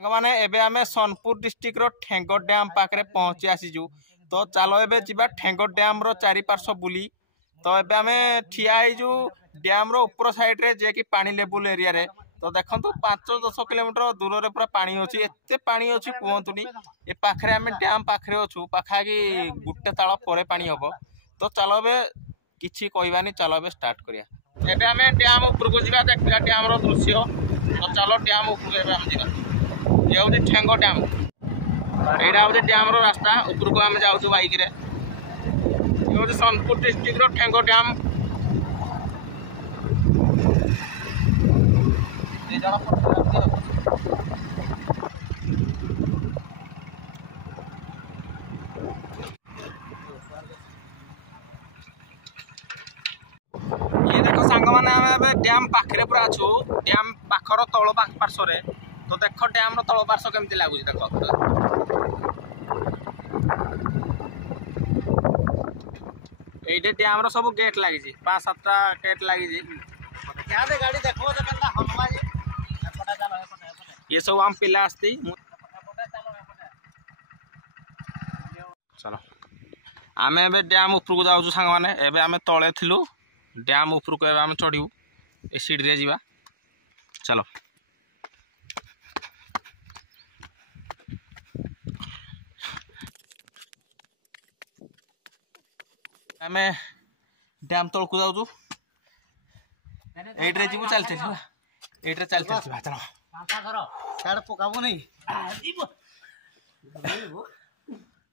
माने एबे आमे सोनपुर डिस्ट्रिक्ट रो ठेंगो डैम पाखरे पहुंची आसीजु। तो चलो एबे जिबा ठेंगो डैम रो चारि पार्श्व बुली। तो एबे आमे ठिया आइजु डैम रो ऊपर साइड रे जे कि पानी लेवल एरिया रे। तो देखंतु 5-10 किलोमीटर दूर रे पूरा पानी अछि, एते पानी अछि कुहंतुनी। ए पाखरे आमे डैम पाखरे अछु, पाखागी गुट्टे ताळ परे पानी हबो। तो चलो एबे किछि कहबानी, चलो एबे स्टार्ट करिया। एबे आमे डैम ऊपर को जिबा देखिया डैम रो दृश्य। तो चलो डैम ऊपर एबे हम जिबा। ये हूँ ठेंगो डैम, यहाँ हूँ डैम रो रास्ता ऊपर को आम जाऊँ बाइक रे। ये हूँ सोनपुर डिस्ट्रिक्ट रो ठेंगो डैम। ये देखो सांग माने आमे डैम पाखरे पूरा अछु। डैम पाखर तळ पार्श्व रे। तो देखो डैम रो तळ पार्श्व केमती लागुची देखो। एइडे डैम रो सब गेट लागि छी, 5-7टा गेट लागि छी। क्या दे गाड़ी देखो तो केतना हलवा जी। एपटा चलो एपटा। ये सब हम पिला आस्ती। चलो आमे एबे डैम ऊपर को जाउछु सांग माने। एबे आमे तळे थिलु, डैम ऊपर को एबे आमे चढ़िबु। ए सीढ़ी रे जिबा। चलो आमे डैम तल को जाउछु। एइट्रे जिबु, चल चल जिबा। एइट्रे चल चल जिबा। चलो पांचा करो साड पकाबो नहीं जिबो देबो।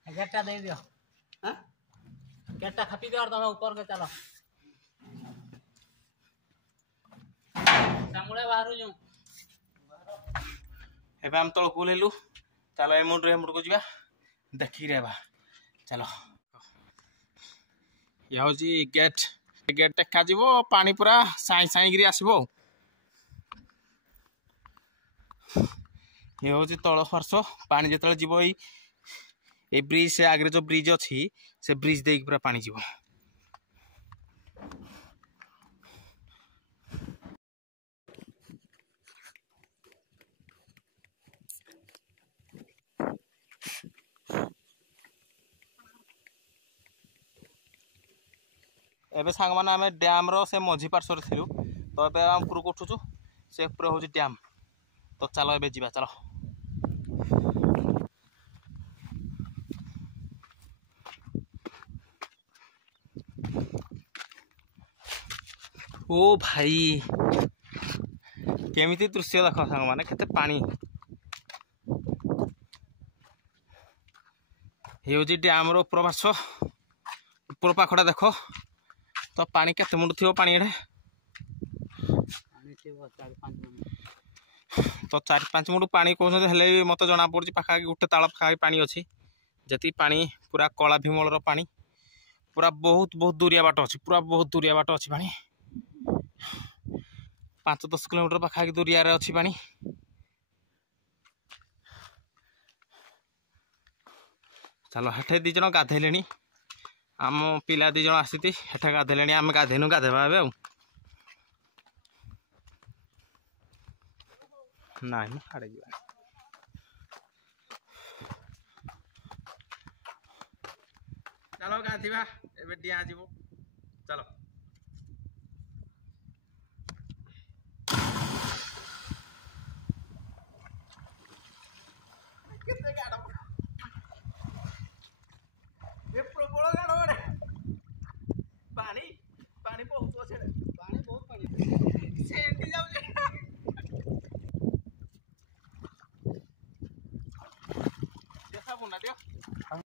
गेटटा दे दियो। हां गेटटा खपी दे और तमे ऊपर के चलो। सामुळे बाहरु जू एबे हम तल को लेलु। चलो एमुड को जिबा देखि रेबा। चलो या होजी गेट। गेट टेका जीवो, पानी पूरा साई साई गिरी आसीबो। ये होजी तळ पार्श्व। पानी जेतले जीवो ए ब्रिज से आगे जो ब्रिज अछि से ब्रिज देक पूरा पानी जीवो। एबे सांग माने आमे डैम रो से मझी पार्श्व रे थिलु। तो एबे हम ऊपर को उठुछु, से ऊपर होजी डैम। तो चलो एबे जिबा। चलो ओ भाई केमिति दृश्य देखो सांग माने, केते पानी। ये होजी डैम रो ऊपर पार्श्व, ऊपर पाखडा देखो। तो पानी केते मुंड थिबो पानी एडे। तो 4-5 मुंड पानी कहउछ हेले मते जना पड़छि। पाखा गुटे ताळ पाखा पानी अछि। जति पानी पूरा कला भीमल रो पानी। पूरा बहुत बहुत दूरिया बाट अछि, पूरा बहुत दूरिया बाट अछि पानी। 5-10 किलोमीटर पाखा दूरिया रे अछि पानी। चलो हेठे दी जण गाधेलेनी। आम पिला दी जण आसीती हेठे गाधेलेनी। आम गाधेनु, गाधेबा एबे आ नाही म हाडे जिबा। चलो गाधीबा एबे डिया जीवो। चलो।